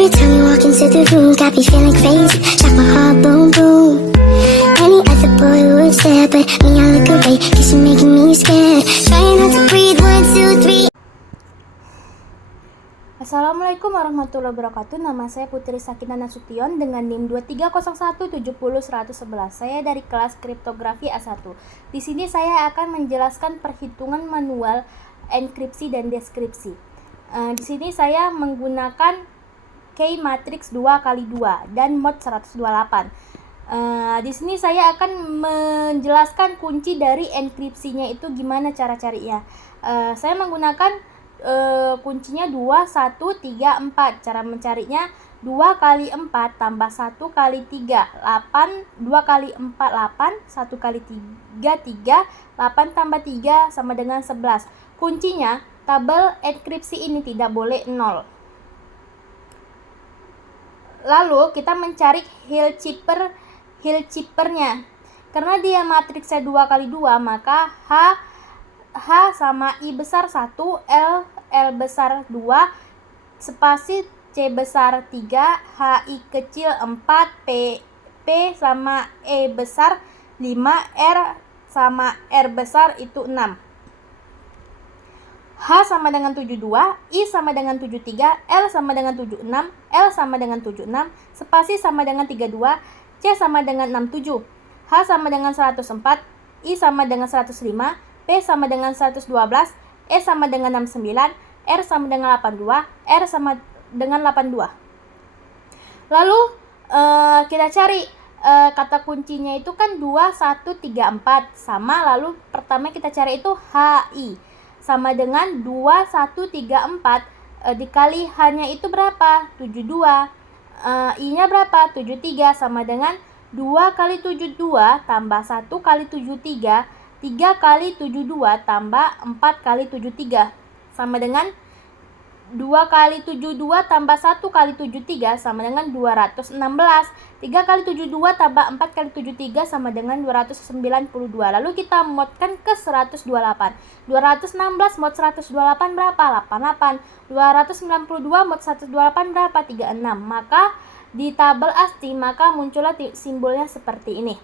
Every time you walk into the room, got me feeling crazy. Shot my heart, boom, boom. Any other boy would stare, but me, I look away, cause you're making me scared. Trying not to breathe, 1, 2, 3. Assalamualaikum warahmatullahi wabarakatuh. Nama saya Putri Sakinah Nasution dengan NIM 230170111. Saya dari kelas kriptografi A1. Di sini saya akan menjelaskan perhitungan manual enkripsi dan deskripsi. Di sini saya menggunakan key matrix 2x2 dan mod 128. Di sini saya akan menjelaskan kunci dari enkripsinya itu gimana cara carinya. Saya menggunakan kuncinya 2, 1, 3, 4. Cara mencarinya 2 kali 4 tambah 1 kali 3 8, 2 kali 4 8, 1 kali 3 3, 8 tambah 3 sama dengan 11. Kuncinya tabel enkripsi ini tidak boleh 0. Lalu kita mencari Hill-Chippernya. Karena dia matriksnya 2 kali 2, maka H sama I besar 1, L besar 2, spasi C besar 3, HI kecil 4, P sama E besar 5, R sama R besar itu 6. H sama dengan 72, I sama dengan 73, L sama dengan 76, L sama dengan 76, spasi sama dengan 32, C sama dengan 67, H sama dengan 104, I sama dengan 105, P sama dengan 112, E sama dengan 69, R sama dengan 82, R sama dengan 82. Lalu kita cari kata kuncinya itu kan 2, 1, 3, 4 sama. Lalu pertama kita cari itu HI sama dengan 2, 1, 3, 4 dikali H-nya itu berapa? 72. I-nya berapa? 73 sama dengan 2 kali 72 tambah 1 kali 73, 3 kali 72 tambah 4 kali 73 sama dengan 2 kali 72 tambah 1 kali 73 sama dengan 216. 3 kali 72 tambah 4 kali 73 sama dengan 292. Lalu kita modkan ke 128. 216 mod 128 berapa? 88. 292 mod 128 berapa? 36. Maka di tabel ASCII maka muncullah simbolnya seperti ini.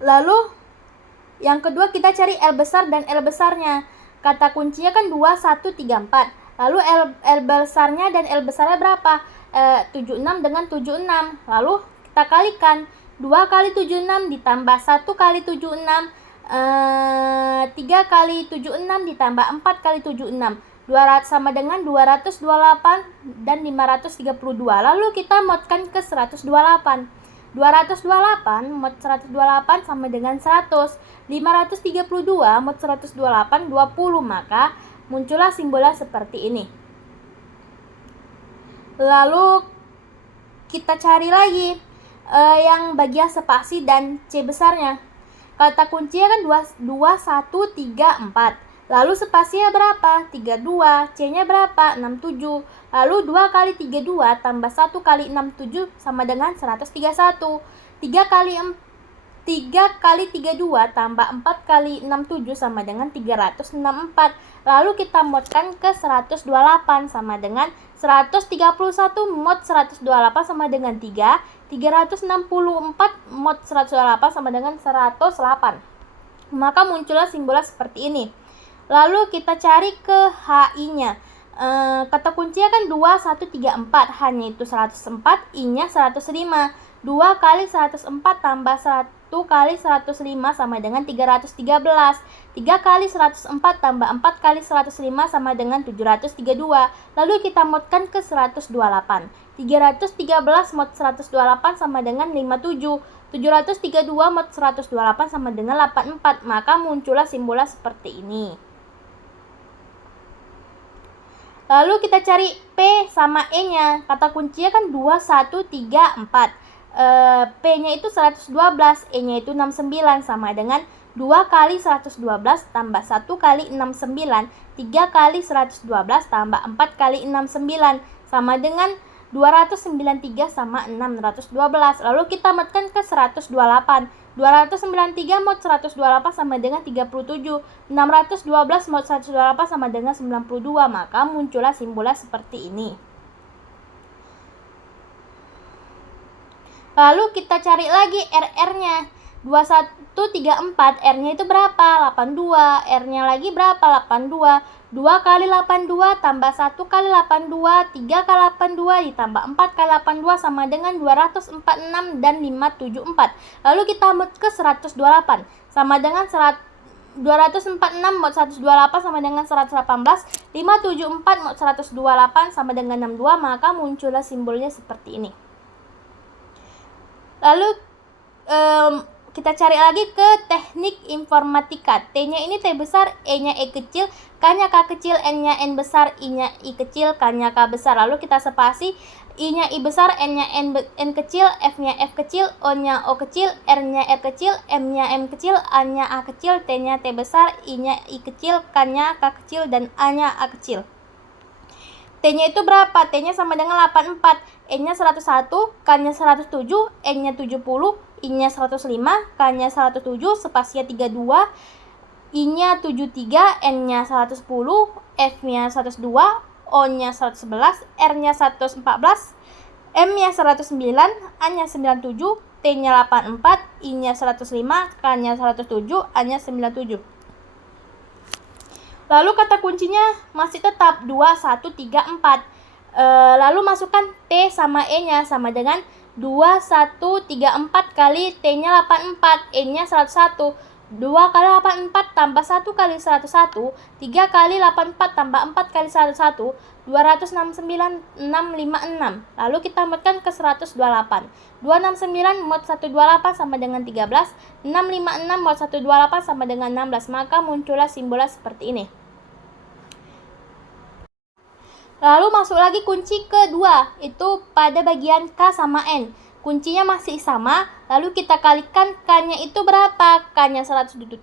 Lalu yang kedua kita cari L besar dan L besarnya. Kata kuncinya kan 2, 1, 3, 4. Lalu L besarnya dan L besarnya berapa? 76 dengan 76. Lalu kita kalikan. 2 kali 76 ditambah 1 kali 76. 3 kali 76 ditambah 4 kali 76. 200 sama dengan 228 dan 532. Lalu kita modkan ke 128. 228 mod 128 sama dengan 100. 532 mod 128 20. Maka muncullah simbolnya seperti ini. Lalu kita cari lagi yang bagian spasi dan C besarnya. Kata kuncinya kan 2, 1, 3, 4. Lalu spasinya berapa? 32. C-nya berapa? 67. Lalu 2 kali 32 tambah 1 kali 67 sama dengan 131. 3 kali 32 tambah 4 kali 67 sama dengan 364. Lalu kita modkan ke 128 sama dengan 131 mod 128 sama dengan 3. 364 mod 128 sama dengan 108. Maka muncullah simbolnya seperti ini. Lalu kita cari ke HI-nya. Kata kuncinya kan 2, 1, 3, 4. H-nya itu 104, I-nya 105. 2 kali 104 tambah 1 kali 105 sama dengan 313. 3 kali 104 tambah 4 kali 105 sama dengan 732. Lalu kita modkan ke 128. 313 mod 128 sama dengan 57. 732 mod 128 sama dengan 84. Maka muncullah simbolnya seperti ini. Lalu kita cari P sama E-nya. Kata kuncinya kan 2, 1, 3, 4. P-nya itu 112, E-nya itu 69 sama dengan 2 kali 112 tambah 1 kali 69. 3 kali 112 tambah 4 kali 69 sama dengan 293 sama 612. Lalu kita modkan ke 128. 293 mod 128 sama dengan 37. 612 mod 128 sama dengan 92. Maka muncullah simbolnya seperti ini. Lalu kita cari lagi RR-nya. 2134, R-nya itu berapa? 82. R-nya lagi berapa? 82. 2 kali 82 tambah 1 kali 82, 3 kali 82 ditambah 4 kali 82 sama dengan 246 dan 574. Lalu kita mod ke 128 sama dengan 246 mod 128 sama dengan 118, 574 mod 128 sama dengan 62, maka muncullah simbolnya seperti ini. Lalu kita cari lagi ke teknik informatika. T-nya ini T besar, E-nya E kecil, K-nya K kecil, N-nya N besar, I-nya I kecil, K-nya K besar. Lalu kita spasi, I-nya I besar, N-nya N kecil, F-nya F kecil, O-nya O kecil, R-nya R kecil, M-nya M kecil, A-nya A kecil, T-nya T besar, I-nya I kecil, K-nya K kecil, dan A-nya A kecil. T-nya itu berapa? T-nya sama dengan 84, E-nya 101, K-nya 107, N-nya 70, I-nya 105, K-nya 107, spasinya 32, I-nya 73, N-nya 110, F-nya 102, O-nya 111, R-nya 114, M-nya 109, A-nya 97, T-nya 84, I-nya 105, K-nya 107, A-nya 97. Lalu kata kuncinya masih tetap 2, 1, 3, 4. Lalu masukkan T sama E-nya sama dengan 2, 1, 3, 4 kali T-nya 84, E-nya 101. 2 kali 84 tambah 1 kali 101, 3 kali 84 tambah 4 kali 101, 269, 656. Lalu kita modkan ke 128. 269 mod 128 sama dengan 13, 656 mod 128 sama dengan 16, maka muncullah simbolnya seperti ini. Lalu masuk lagi kunci kedua, itu pada bagian K sama N. Kuncinya masih sama, lalu kita kalikan K-nya itu berapa? K-nya 107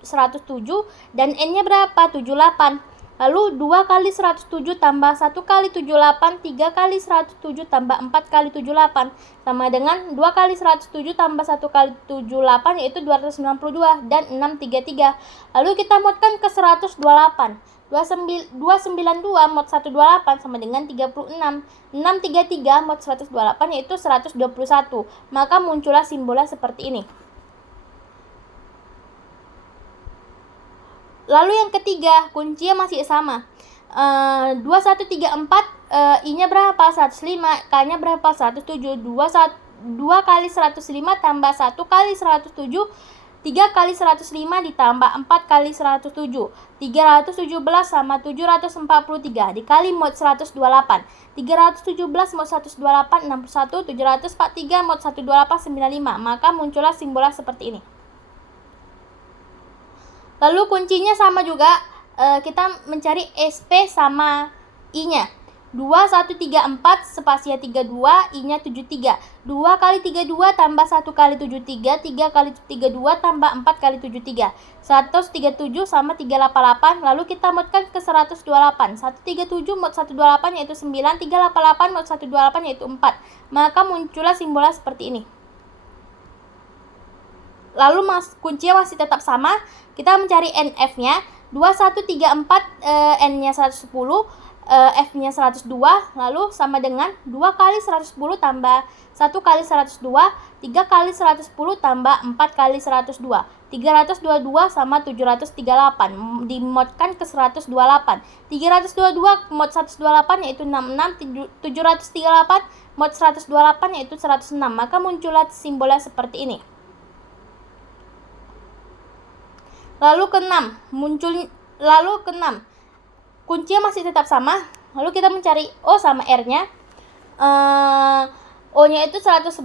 dan N-nya berapa? 78. Lalu 2 kali 107 tambah 1 kali 78, 3 kali 107 tambah 4 kali 78 sama dengan 2 kali 107 tambah 1 kali 78 yaitu 292 dan 633. Lalu kita modkan ke 128. 292 mod 128 sama dengan 36. 633 mod 128 yaitu 121. Maka muncullah simbolnya seperti ini. Lalu yang ketiga, kuncinya masih sama. 2134, I-nya berapa? 105, K-nya berapa? 107. 2 kali 105 tambah 1 kali 107, 3 kali 105 ditambah 4 kali 107, 317 sama 743 dikali mod 128. 317 mod 128 61, 743 mod 128 95. Maka muncullah simbolnya seperti ini. Lalu kuncinya sama juga, kita mencari SP sama I-nya. 2134 spasinya 32, I-nya 73. 2 kali 32 tambah 1 kali 73, 3 kali 32 tambah 4 kali 73. 137 sama 388, lalu kita modkan ke 128. 137 mod 128 yaitu 9, 388 mod 128 yaitu 4. Maka muncullah simbolnya seperti ini. Lalu kuncinya masih tetap sama, kita mencari NF-nya. 2134, N-nya 110, F-nya 102, lalu sama dengan 2 kali 110 tambah 1 kali 102, 3 kali 110 tambah 4 kali 102, 322 sama 738, dimodkan ke 128. 322 mod 128 yaitu 66, 738 mod 128 yaitu 106, maka muncullah simbolnya seperti ini. Lalu ke-6, kuncinya masih tetap sama, lalu kita mencari O sama R-nya. O-nya itu 111,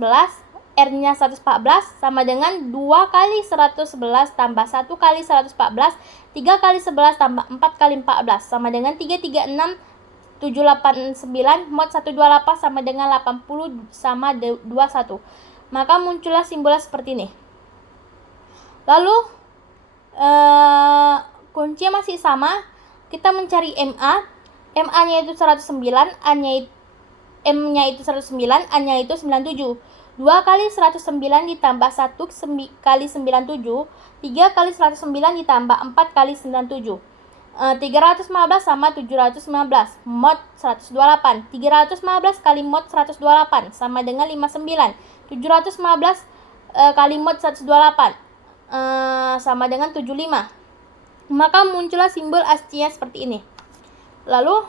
R-nya 114 sama dengan 2 kali 111 tambah 1 kali 114, 3 kali 11 tambah 4 kali 14 sama dengan 336, 789 mod 128 sama dengan 80 sama 21. Maka muncullah simbolnya seperti ini. Lalu kuncinya masih sama, kita mencari MA. MA-nya itu 109, M-nya itu 109, A-nya itu 97. 2 kali 109 ditambah 1 kali 97, 3 kali 109 ditambah 4 kali 97. 315 sama 719 mod 128. 315 kali mod 128 sama dengan 59. 715 kali mod 128 sama dengan 75. Maka muncullah simbol ASCII-nya seperti ini. Lalu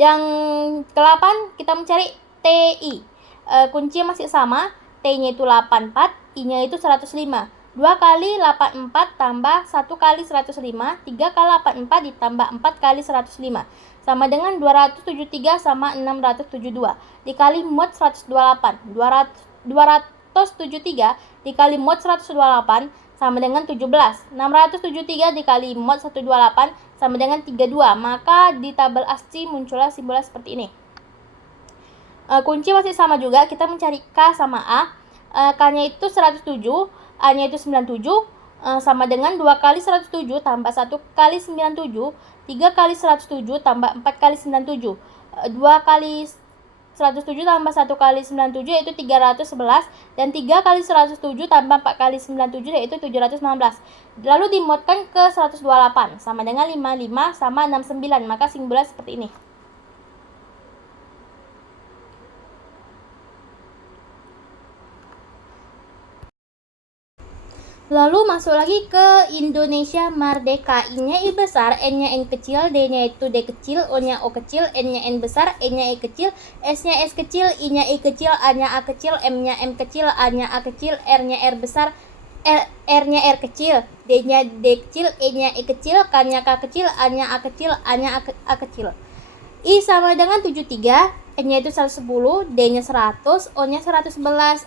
yang ke-8 kita mencari TI. Kuncinya masih sama, T-nya itu 84, I-nya itu 105. 2 kali 84 tambah 1 kali 105, 3 kali 84 ditambah 4 kali 105 sama dengan 273 sama 672 dikali mod 128. 273 dikali mod 128 sama dengan 17. 673 dikali mod 128 sama dengan 32. Maka di tabel ASCII muncullah simbolnya seperti ini. Kunci masih sama juga, kita mencari K sama A. K-nya itu 107, A-nya itu 97, sama dengan 2 kali 107 tambah 1 kali 97, 3 kali 107 tambah 4 kali 97. 2 kali 107 tambah 1 kali 97 yaitu 311, dan 3 kali 107 tambah 4 kali 97 yaitu 716. Lalu dimodkan ke 128 sama dengan 55 sama 69, maka simbolnya seperti ini. Lalu masuk lagi ke Indonesia Merdeka. I-nya I besar, N-nya N kecil, D-nya itu D kecil, O-nya O kecil, N-nya N besar, E-nya E kecil, S-nya S kecil, I-nya I kecil, A-nya A kecil, M-nya M kecil, A-nya A kecil, R-nya R besar, R-nya R kecil, D-nya D kecil, E-nya E kecil, K-nya K kecil, A-nya A kecil, A-nya A kecil. I sama dengan 73, N-nya itu 110, D-nya 100, O-nya 111,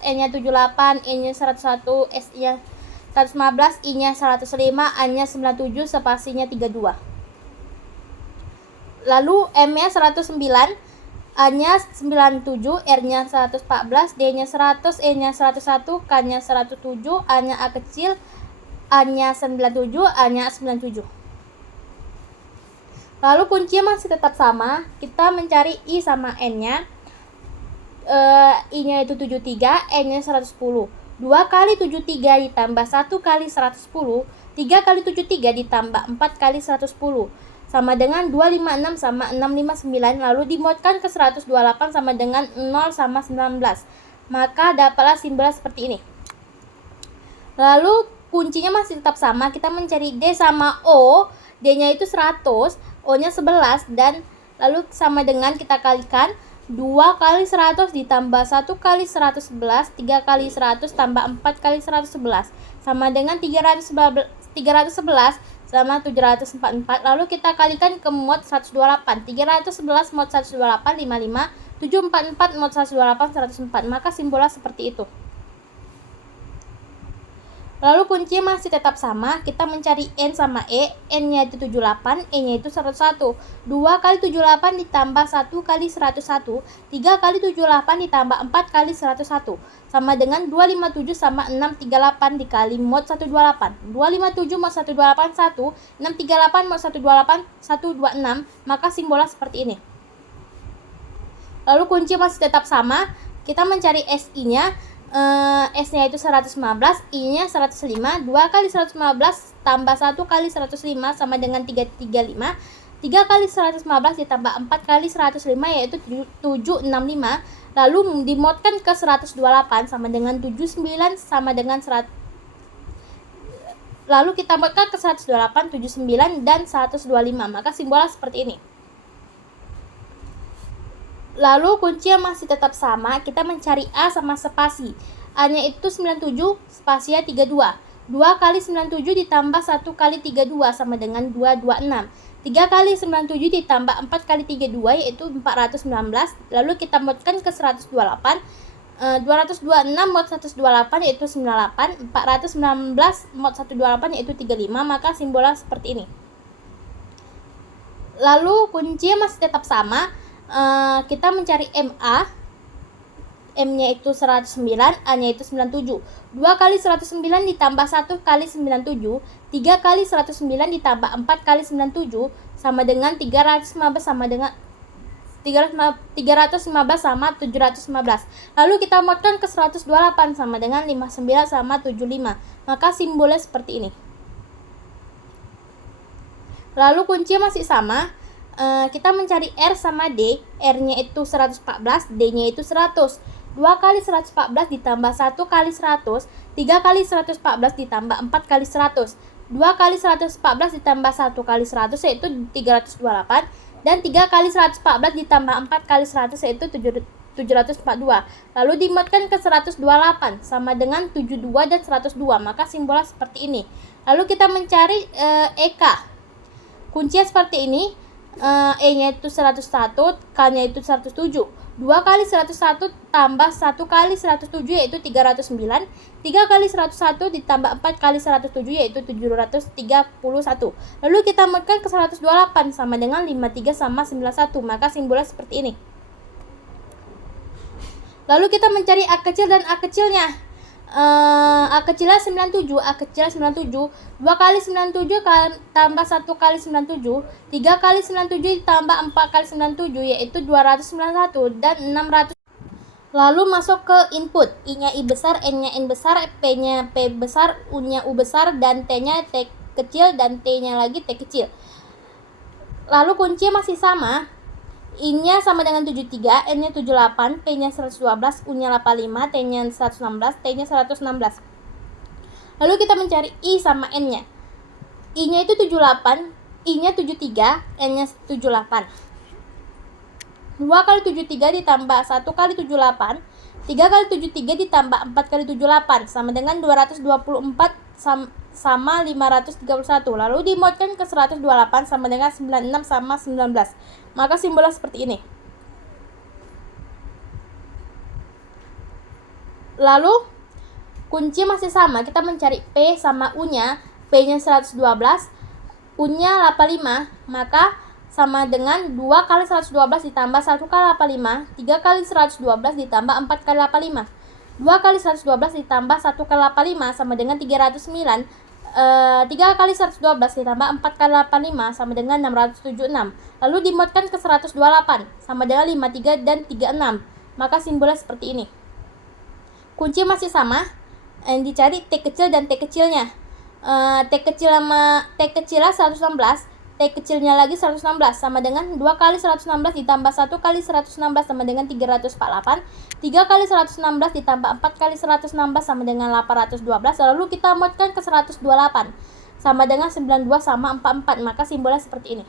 N-nya 78, E-nya 101, S-nya 115, I-nya 105, A-nya 97, spasinya 32. Lalu M-nya 109, A-nya 97, R-nya 114, D-nya 100, E-nya 101, K-nya 107, A-nya A kecil, A-nya 97, A-nya 97. Lalu kuncinya masih tetap sama, kita mencari I sama N-nya. I-nya itu 73, N-nya 110. 2 kali 73 ditambah 1 kali 110, 3 kali 73 ditambah 4 kali 110 sama dengan 256 sama 659, lalu dimodkan ke 128 sama dengan 0 sama 19. Maka dapatlah simbolnya seperti ini. Lalu kuncinya masih tetap sama, kita mencari D sama O. D-nya itu 100, O-nya 11, dan lalu sama dengan kita kalikan 2 kali 100 ditambah 1 kali 111, 3 kali 100 tambah 4 kali 111 sama dengan 311 sama 744. Lalu kita kalikan ke mod 128. 311 mod 128 55, 744 mod 128 104. Maka simbolnya seperti itu. Lalu kuncinya masih tetap sama, kita mencari N sama E. N-nya itu 78, E-nya itu 101. 2 kali 78 ditambah 1 kali 101, 3 kali 78 ditambah 4 kali 101 sama dengan 257 sama 638 dikali mod 128. 257 mod 128 1, 638 mod 128 126, maka simbolnya seperti ini. Lalu kunci masih tetap sama, kita mencari SI-nya. S-nya itu 115, I-nya 105, 2 kali 115 tambah 1 kali 105 sama dengan 335, 3 kali 115 ditambah 4 kali 105 yaitu 765, lalu dimodkan ke 128 sama dengan 79 sama dengan 100, lalu kita modkan ke 128, 79 dan 125, maka simbolnya seperti ini. Lalu kuncinya masih tetap sama, kita mencari A sama spasi. A-nya itu 97, spasinya 32. 2 kali 97 ditambah 1 kali 32 sama dengan 226. 3 kali 97 ditambah 4 kali 32 yaitu 419. Lalu kita modkan ke 128. 226 mod 128 yaitu 98. 419 mod 128 yaitu 35, maka simbolnya seperti ini. Lalu kuncinya masih tetap sama. Kita mencari MA. M-nya itu 109, A-nya itu 97. 2 kali 109 ditambah 1 kali 97, 3 kali 109 ditambah 4 kali 97 sama dengan 315 sama dengan 315 sama 715. Lalu kita modkan ke 128 sama dengan 59 sama 75. Maka simbolnya seperti ini. Lalu kuncinya masih sama. Kita mencari R sama D. R-nya itu 114, D-nya itu 100. 2 kali 114 ditambah 1 kali 100. 3 kali 114 ditambah 4 kali 100. 2 kali 114 ditambah 1 kali 100 yaitu 328. Dan 3 kali 114 ditambah 4 kali 100 yaitu 742. Lalu dimodkan ke 128 sama dengan 72 dan 102. Maka simbolnya seperti ini. Lalu kita mencari EK. Kuncinya seperti ini. E-nya itu 101, K-nya itu 107. 2 kali 101 tambah 1 kali 107 yaitu 309. 3 kali 101 ditambah 4 kali 107 yaitu 731. Lalu kita modkan ke 128 sama dengan 53 sama 91. Maka simbolnya seperti ini. Lalu kita mencari A kecil dan A kecilnya. A kecilnya 97, A kecilnya 97. 2 kali 97 tambah 1 kali 97. 3 kali 97 ditambah 4 kali 97 yaitu 291 dan 600. Lalu masuk ke input. I-nya I besar, N-nya N besar, P-nya P besar, U-nya U besar, dan T-nya T kecil, dan T-nya lagi T kecil. Lalu kuncinya masih sama. I-nya sama dengan 73, N-nya 78, P-nya 112, U-nya 85, T-nya 116, T-nya 116. Lalu kita mencari I sama N-nya. I-nya itu 78, I-nya 73, N-nya 78. 2 kali 73 ditambah 1 kali 78, 3 kali 73 ditambah 4 kali 78 sama dengan 224 sama 531. Lalu dimodkan ke 128 sama dengan 96 sama 19. Maka simbolnya seperti ini. Lalu kunci masih sama. Kita mencari P sama U-nya. P-nya 112, U-nya 85. Maka sama dengan 2 kali 112 ditambah 1 kali 85. 3 kali 112 ditambah 4 kali 85. 2 kali 112 ditambah 1 kali 85 sama dengan 309. 3 kali 112 ditambah 4 kali 85 sama dengan 676. Lalu dimodkan ke 128 sama dengan 53 dan 36. Maka simbolnya seperti ini. Kunci masih sama. Yang dicari T kecil dan T kecilnya. T kecil sama T kecilnya 116. T kecilnya lagi 116 sama dengan 2 kali 116 ditambah 1 kali 116 sama dengan 348. 3 kali 116 ditambah 4 kali 116 sama dengan 812. Lalu kita modkan ke 128 sama dengan 92 sama 44. Maka simbolnya seperti ini.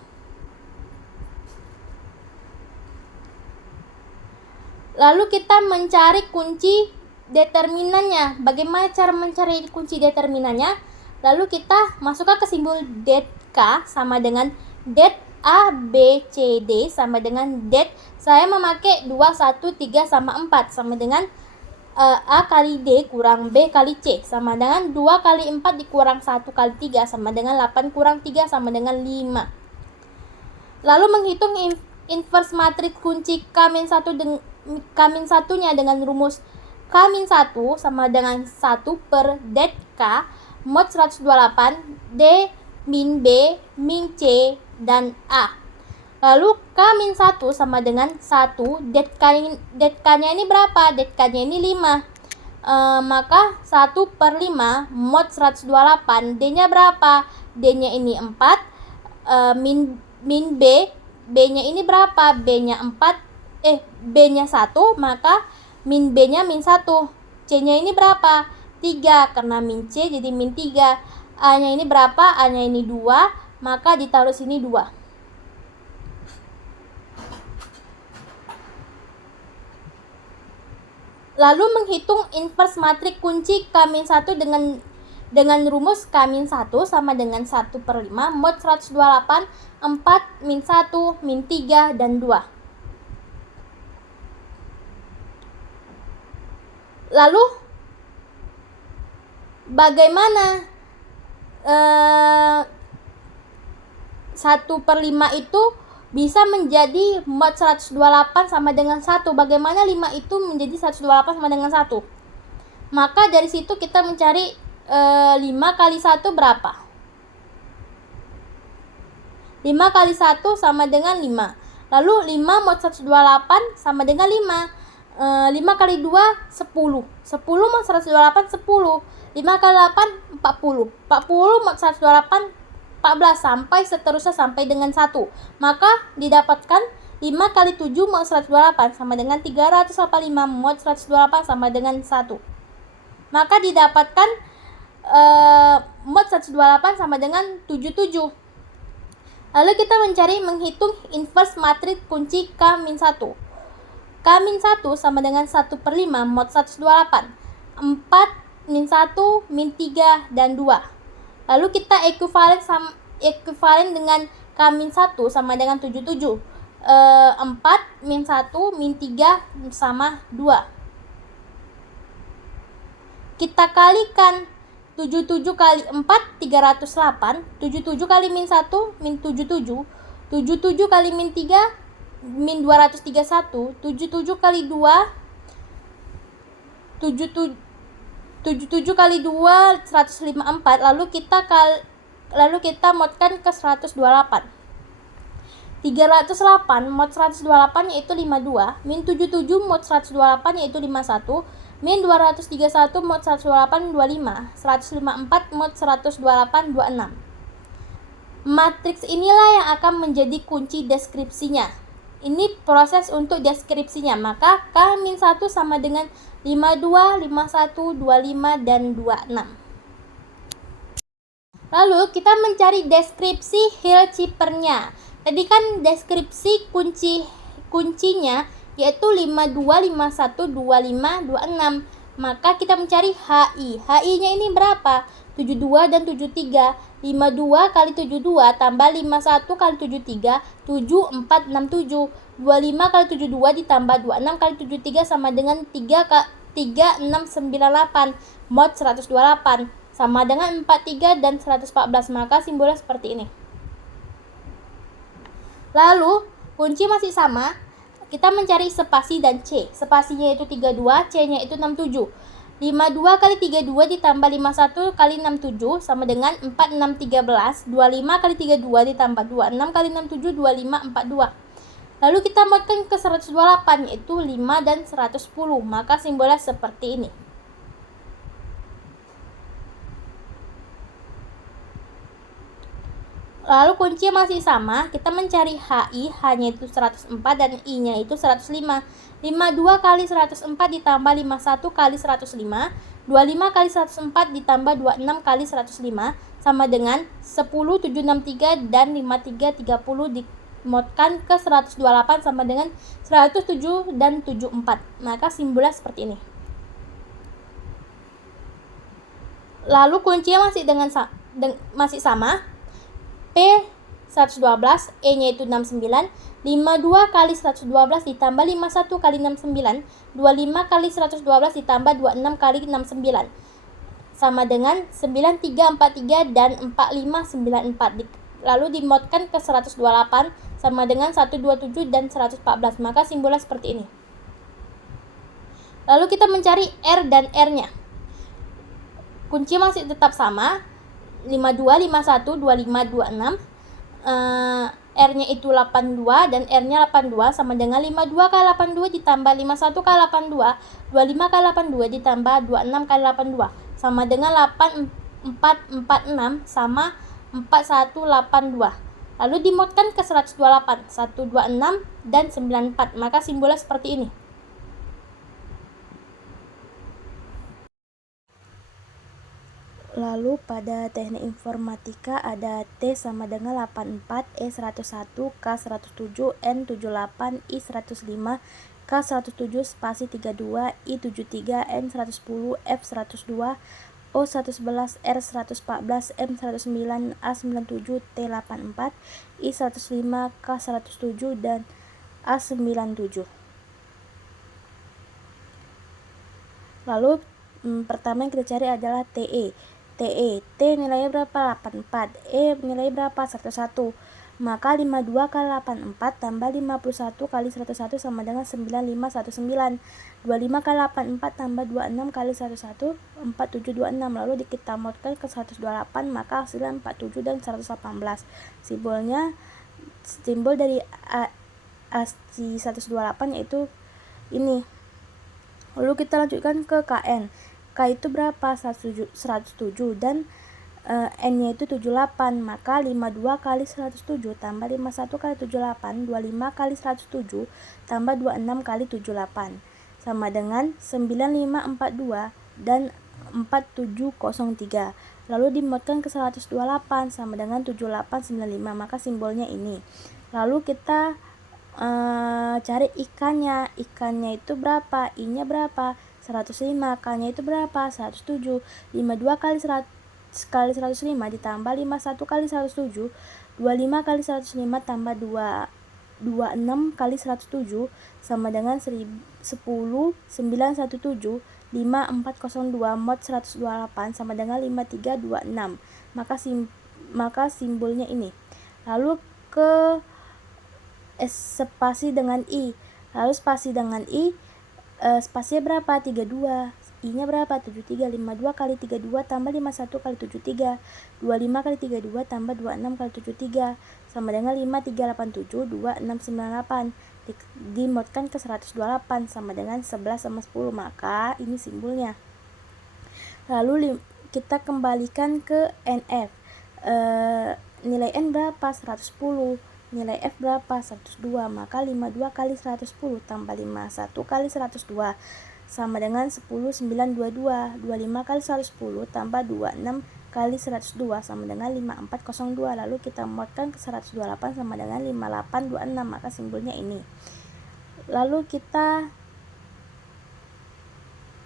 Lalu kita mencari kunci determinannya. Bagaimana cara mencari kunci determinannya? Lalu kita masukkan ke simbol det K sama dengan det A, B, C, D sama dengan det. Saya memakai 2, 1, 3 sama 4 sama dengan A kali D kurang B kali C sama dengan 2 kali 4 dikurang 1 kali 3 sama dengan 8 kurang 3 sama dengan 5. Lalu menghitung inverse matriks kunci K-1-nya dengan rumus K-1 sama dengan 1 per det K mod 128 D min B min C dan A. Lalu K-1 sama dengan 1 det K-nya ini berapa? Det K-nya ini 5. Maka 1 per 5 mod 128 D-nya berapa? D-nya ini 4. Min B, B-nya ini berapa? B-nya 1, maka min B-nya min 1. C-nya ini berapa? 3, karena min C jadi min 3. A-nya ini berapa? A-nya ini 2, maka ditaruh sini 2. Lalu menghitung inverse matriks kunci K-1 dengan rumus K-1 sama dengan 1 per 5 mod 128 4 min 1 min 3 dan 2. Lalu bagaimana 1 per 5 itu bisa menjadi mod 128 sama dengan 1. Bagaimana 5 itu menjadi 128 sama dengan 1? Maka dari situ kita mencari 5 kali 1 berapa? 5 kali 1 sama dengan 5. Lalu 5 mod 128 sama dengan 5. 5 kali 2 10. 10 mod 128 10. 5 kali 8 40. 40 mod 128 14 sampai seterusnya sampai dengan 1. Maka didapatkan 5 kali 7 mod 128 sama dengan 385 mod 128 sama dengan 1. Maka didapatkan mod 128 sama dengan 77. Lalu kita menghitung inverse matriks kunci K-1. K-1 sama dengan 1/5 mod 128. 4, min 1, min 3, dan 2. Lalu kita ekuivalen dengan K-1 sama dengan 77. 4, min 1, min 3, sama 2. Kita kalikan 77 kali 4, 308. 77 kali min 1, min 77. 77 kali min 3, min 231. 77 kali 2, 77 kali 2, 154. Lalu kita modkan ke 128. 308 mod 128 yaitu 52, min 77 mod 128 yaitu 51, min 231 mod 128 25, 154 mod 128 26. Matriks inilah yang akan menjadi kunci deskripsinya. Ini proses untuk deskripsinya, maka K-1 sama dengan 52, 51, 25, dan 26. Lalu kita mencari deskripsi Hill-Cippernya. Tadi kan deskripsi kuncinya yaitu 52, 51, 25, 26. Maka kita mencari HI. HI-nya ini berapa? 72 dan 73. 52 kali 72 tambah 51 kali 73, 7467. 25 kali 72 ditambah 26 kali 73 sama dengan 3698 mod 128 sama dengan 43 dan 114. Maka simbolnya seperti ini. Lalu kunci masih sama, kita mencari spasi dan C. Spasinya itu 32, C-nya itu 67. 52 kali 32 ditambah 51 kali 67 sama dengan 4613. 25 kali 32 ditambah 26 kali 67, 2542. Lalu kita modkan ke 128 yaitu 5 dan 110. Maka simbolnya seperti ini. Lalu kunci masih sama, kita mencari HI, H-nya itu 104 dan I-nya itu 105. 52 kali 104 ditambah 51 kali 105, 25 kali 104 ditambah 26 kali 105 sama dengan 10763 dan 5330 dimodkan ke 128 sama dengan 107 dan 74. Maka simbolnya seperti ini. Lalu kuncinya masih sama. P 112, E-nya itu 69, 52 kali 112 ditambah 51 kali 69, 25 kali 112 ditambah 26 kali 69 sama dengan 9343 dan 4594. Lalu dimodkan ke 128 sama dengan 127 dan 114. Maka simbolnya seperti ini. Lalu kita mencari R dan R-nya. Kunci masih tetap sama. 52, 51, 25, 26. R-nya itu 82 dan R-nya 82 sama dengan 52 kali 82 ditambah 51 kali 82, 25 kali 82 ditambah 26 kali 82 sama dengan 8446 sama 4182. Lalu dimodkan ke 128, 126 dan 94. Maka simbolnya seperti ini. Lalu pada teknik informatika ada T sama dengan 84, E 101, K 107, N 78, I 105, K 107, spasi 32, I 73, N 110, F 102, O 111, R 114, M 109, A 97, T 84, I 105, K 107, dan A 97. Lalu pertama yang kita cari adalah TE. T nilainya berapa? 84. E nilainya berapa? 101. Maka 52 kali 84 tambah 51 kali 101 sama dengan 9519. 25 kali 84 tambah 26 kali 11, 4726. Lalu kita modkan ke 128, maka hasilnya 47 dan 118. Simbol dari ASCII 128 yaitu ini. Lalu kita lanjutkan ke KN. K itu berapa? 107 dan N-nya itu 78, maka 52 kali 107 tambah 51 kali 78, 25 kali 107 tambah 26 kali 78 sama dengan 9542 dan 4703. Lalu dimodkan ke 128 sama dengan 7895, maka simbolnya ini. Lalu kita cari ikannya. Ikannya itu berapa? I-nya berapa? 105. K-nya itu berapa? 107. 52 kali 105 ditambah 51 kali 107, 25 kali 105 tambah 26 kali 107 sama dengan 10,917, 5402 mod 128 sama dengan 5326. Maka simbolnya ini. Lalu ke spasi dengan I. Lalu spasi dengan I, spasinya berapa? 32. I-nya berapa? 73. 52 kali 32 tambah 51 kali 73, 25 kali 32 tambah 26 kali 73 sama dengan 5387, 2698. Dimodkan ke 128 sama dengan 11 sama 10, maka ini simbolnya. Lalu kita kembalikan ke NF. Nilai N berapa? 110. Nilai F berapa? 102. Maka 52 kali 110 tambah 51 kali 102 sama dengan 10,922. 25 kali 110 tambah 26 kali 102 sama dengan 5402. Lalu kita modkan ke 128 sama dengan 5826, maka simbolnya ini. Lalu kita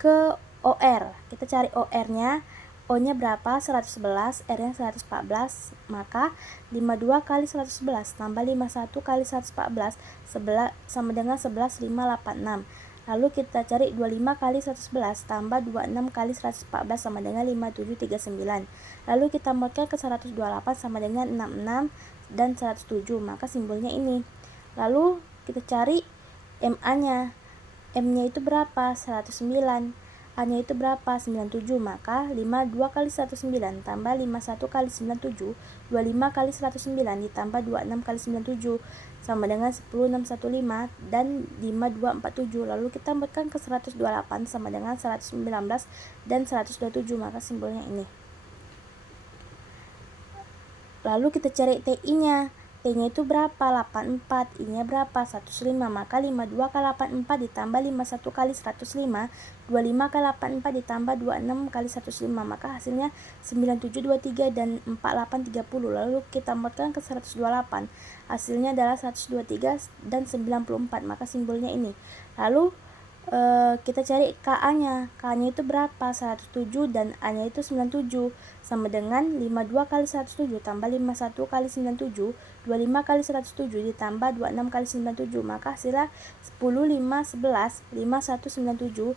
ke OR. Kita cari OR-nya. O-nya berapa? 111, R-nya 114, maka 52 kali 111 tambah 51 kali 114 sama dengan 11,586. Lalu kita cari 25 kali 111 tambah 26 kali 114 sama dengan 5739. Lalu kita modkan ke 128 sama dengan 66 dan 107, maka simbolnya ini. Lalu kita cari MA-nya. M-nya itu berapa? 109. A-nya itu berapa? 97. Maka 52 kali 19 tambah 51 kali 97, 25 kali 109 ditambah 26 kali 97 sama dengan 10,615 dan 5247. Lalu kita modkan ke 128 sama dengan 119 dan 127, maka simbolnya ini. Lalu kita cari TI-nya. T-nya itu berapa? 84. I-nya berapa? 105. Maka 52 kali 84 ditambah 51 kali 105, 25 kali 84 ditambah 26 kali 105, maka hasilnya 9723 dan 4830. Lalu kita modkan ke 128. Hasilnya adalah 123 dan 94, maka simbolnya ini. Lalu kita cari KA-nya. K-nya itu berapa? 107 dan A-nya itu 97 sama dengan 52 kali 107 tambah 51 kali 97, 25 kali 107 ditambah 26 kali 97, maka hasilnya 10, 5, 11, 5197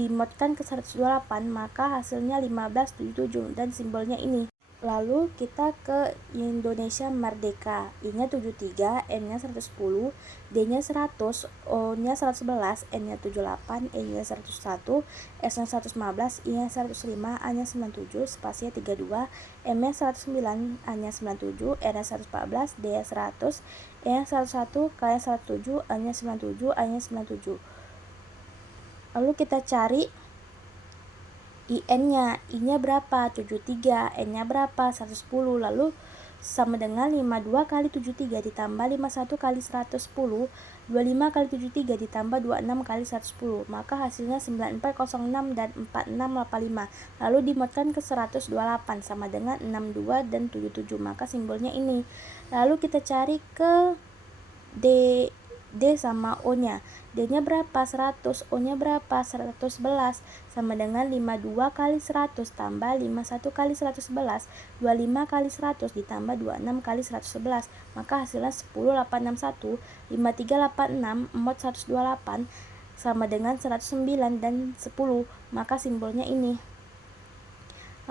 dimodkan ke 128, maka hasilnya 1577 dan simbolnya ini. Lalu kita ke Indonesia Merdeka. I-nya 73, M-nya 110, D-nya 100, O-nya 111, N-nya 78, E-nya 101, S-nya 115, I-nya 105, A-nya 97, spasinya 32, M-nya 109, A-nya 97, R-nya 114, D-nya 100, E-nya 101, K-nya 107, A-nya 97, A-nya 97. Lalu kita cari IN-nya. I-nya berapa? 73. N-nya berapa? 110. Lalu sama dengan 52 kali 73 ditambah 51 kali 110, 25 kali 73 ditambah 26 kali 110, maka hasilnya 9406 dan 4685. Lalu dimodkan ke 128 sama dengan 62 dan 77, maka simbolnya ini. Lalu kita cari ke D sama O-nya. D-nya berapa? 100. O-nya berapa? 111 sama dengan 52 kali 100 tambah 51 kali 111, 25 kali 100 ditambah 26 kali 111, maka hasilnya 10,861, 5386 mod 128 sama dengan 109 dan 10, maka simbolnya ini.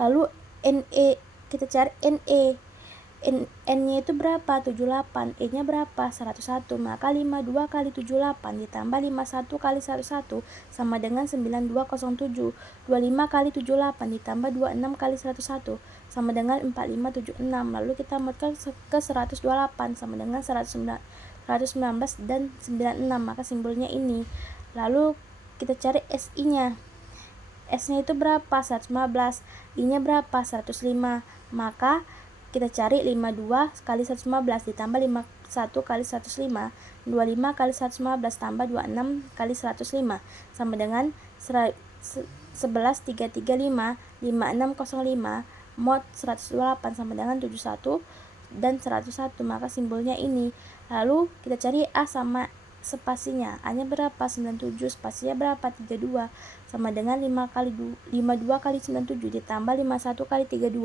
Lalu NE, kita cari NE. N-nya itu berapa? 78. E-nya berapa? 101. Maka 52 kali 78 ditambah 51 kali 101 sama dengan 9207. 25 kali 78 ditambah 26 kali 101 sama dengan 4576. Lalu kita modkan ke 128 sama dengan 119 dan 96, maka simbolnya ini. Lalu kita cari SI-nya. S-nya itu berapa? 115. I-nya berapa? 105. Maka kita cari 52 kali 115 ditambah 51 kali 105, 25 kali 115 tambah 26 kali 105 sama dengan 11.335, 5605 mod 128 sama dengan 71 dan 101, maka simbolnya ini. Lalu kita cari A sama spasinya. A nya berapa? 97, spasinya berapa? 32 sama dengan 52 kali 97 ditambah 51 kali 32,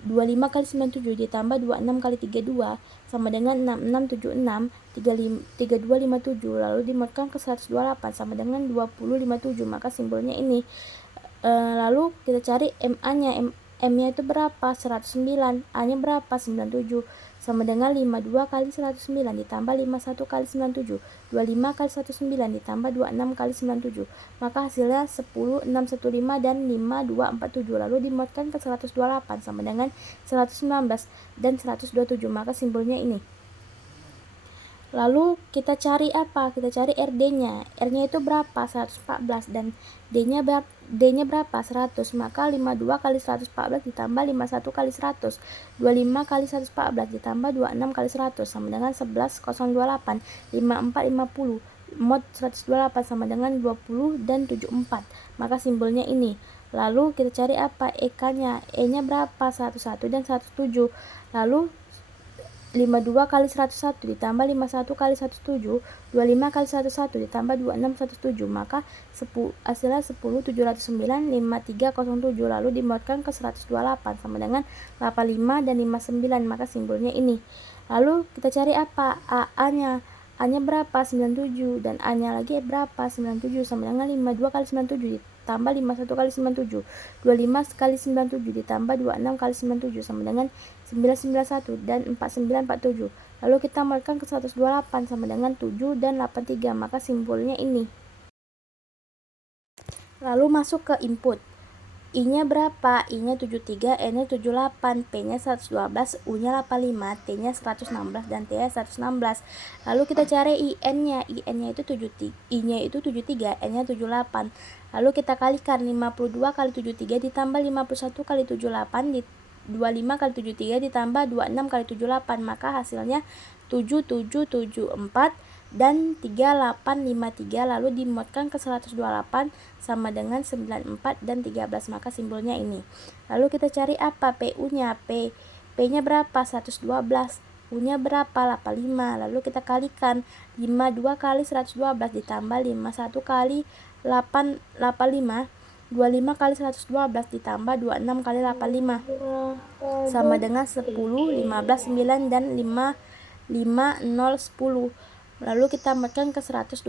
25 kali 97 ditambah 26 kali 32 sama dengan 6676, 3257, lalu dimodkan ke 128 sama dengan 2057, maka simbolnya ini. Lalu kita cari MA nya. M nya itu berapa? 109, A nya berapa? 97 sama dengan 52 kali 109 ditambah 51 kali 97, 25 kali 19 ditambah 26 kali 97, maka hasilnya 10615 dan 5247, lalu dimodkan ke 128 sama dengan 119 dan 127, maka simbolnya ini. Lalu kita cari apa? Kita cari RD-nya. R-nya itu berapa? 114 dan D-nya berapa? 100. Maka 52 kali 114 ditambah 51 kali 100. 25 kali 114 ditambah 26 kali 100 sama dengan 11.028. 5450. Mod 128 sama dengan 20 dan 74. Maka simbolnya ini. Lalu kita cari apa? EK-nya. E-nya berapa? 101 dan 107. Lalu 52 kali 101 ditambah 51 kali 17, 25 kali 11 ditambah 26 17, maka hasilnya 10.709, 5307, lalu dimodkan ke 128 sama dengan 85 dan 59, maka simbolnya ini. Lalu kita cari apa? A-nya. A-nya berapa? 97 dan A-nya lagi berapa? 97 sama dengan 52 kali 97 ditambah 51 kali 97, 25 kali 97 ditambah 26 kali 97 sama dengan 991 dan 4947. Lalu kita modkan ke 128 sama dengan 7 dan 83, maka simbolnya ini. Lalu masuk ke input. I-nya berapa? I-nya 73, N-nya 78, P-nya 112, U-nya 85, T-nya 116 dan T-nya 116. Lalu kita cari IN-nya. IN-nya itu 73, I-nya itu 73, N-nya 78. Lalu kita kalikan 52 kali 73 ditambah 51 kali 78 25 kali 73 ditambah 26 kali 78, maka hasilnya 7774 dan 3853, lalu dimodkan ke 128 sama dengan 94 dan 13, maka simbolnya ini. Lalu kita cari apa? PU-nya. P-nya berapa? 112, U-nya berapa? 85, lalu kita kalikan 52 kali 112 ditambah 51 kali 85, 25 kali 112 ditambah 26 kali 85 sama dengan 10, 15, 9 dan 5, 5, 0, 10. Lalu kita modkan ke 128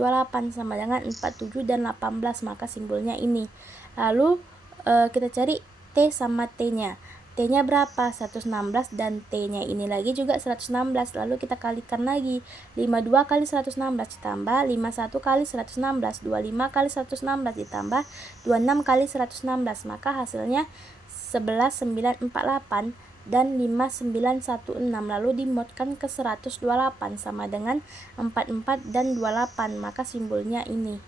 sama dengan 47 dan 18, maka simbolnya ini. Lalu kita cari T sama T-nya. T-nya berapa? 116 dan T-nya ini lagi juga 116. Lalu kita kalikan lagi. 52 kali 116 ditambah 51 kali 116, 25 kali 116 ditambah 26 kali 116, maka hasilnya 11948 dan 5916, lalu dimodkan ke 128 sama dengan 44 dan 28, maka simbolnya ini.